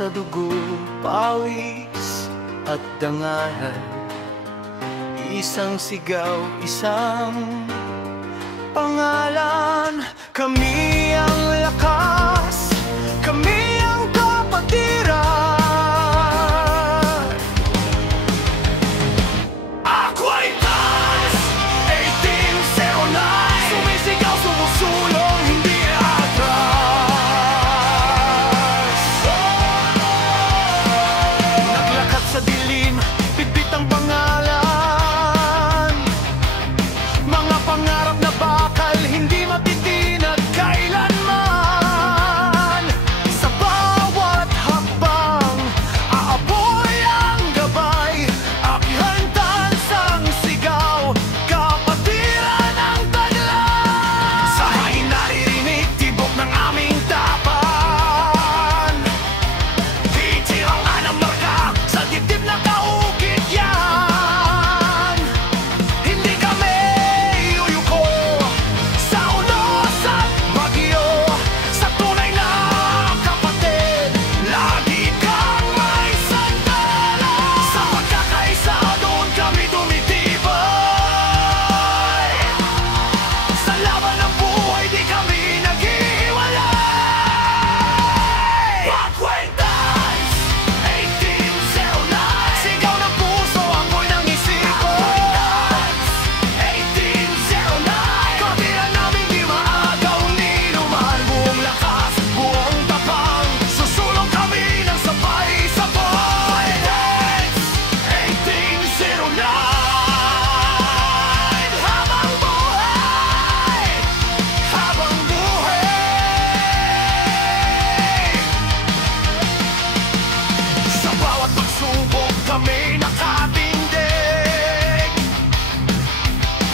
sa dugo, pawis at dangalan. Isang sigaw, isang pangalan. Kami ang lakas, kami ang kapatiran. Ako ay TANS 1809, sumisigaw, sumusulong, hindi atras. Naglakad sa dilim, bitbit ang pangalan. Mga pangarap na bakal, hindi matitinag kailanman. Sa bawat hakbang, aapoy ang gabay. Akihan, tansang sigaw, kapatiran ang taglan. Sa hangin naririnig, tibok ng aming tapan. Titirangan ang marka, sa dibdib na kaukit yan. Hindi kami uyuko sa unos at bagyo. Sa tunay na kapatid, lagi kang may sandala. Sa pagkakaisa, doon kami tumitibay. Sa laban ng buhay, di kami naghihiwalay. Pagkwentas 1809, sigaw ng puso, amoy ng isipan. 1809, kapatiran namin di maagaw ni numan. Buong lakas, buong tapang, susulong kami ng sabay-sabay. 1809, habang buhay, habang buhay. Sa bawat pagsubok kami nakatindig,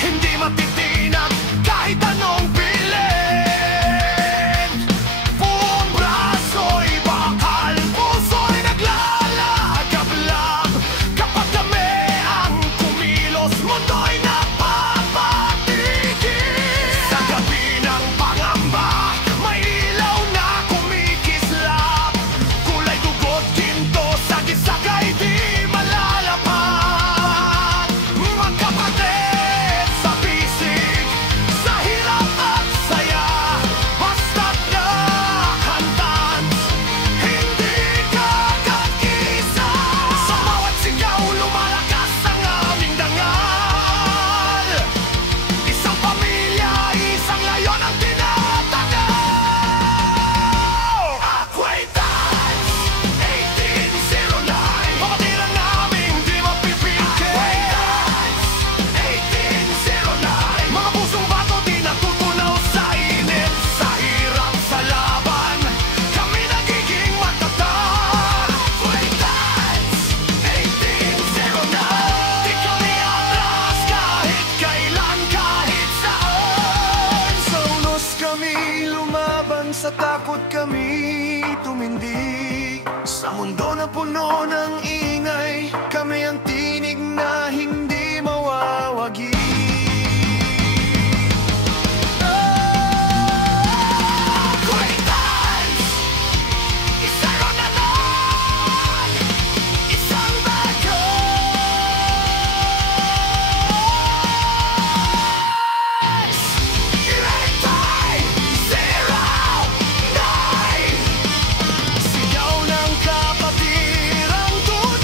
hindi matitinag kahit anong pilit. Buong braso'y bakal, puso'y naglalagablag. Kapag kami ang kumilos, mundo'y napapatigil. Sa gabi ng pangamba, may ilaw na kumikislap. Kulay dugo't ginto, sa gisagay di malalapat. Magkapatid sa bisig, sa hirap at saya. Basta't nakahantans, hindi ka kakisa. Sa bawat sigaw, lumalakas ang aming dangal. Isang pamilya, isang layon ang tinatanaw. Ako ay TANS 1809, kapatiran naming di mapipigil. Ako ay TANS 1809, mga pusong bato di natutunaw sa init. Sa hirap, sa laban, kami nagiging matatag. Ako ay TANS 1809, di kami atras kahit kailan, kahit saan. Sa unos kami lumaban, sa takot kami tumindig. Sa mundo na puno ng ingay, kami ang tinig na hindi mawawagi. Ako ay TANS, isang rangalan, isang bagyo. Iretay, 09, sigaw ng kapatirang tunay.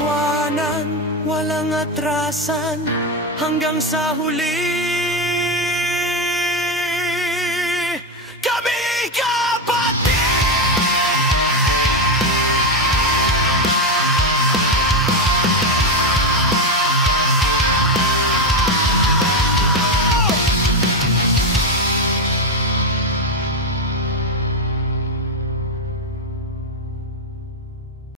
iwanan, walang atrasan, hanggang sa huli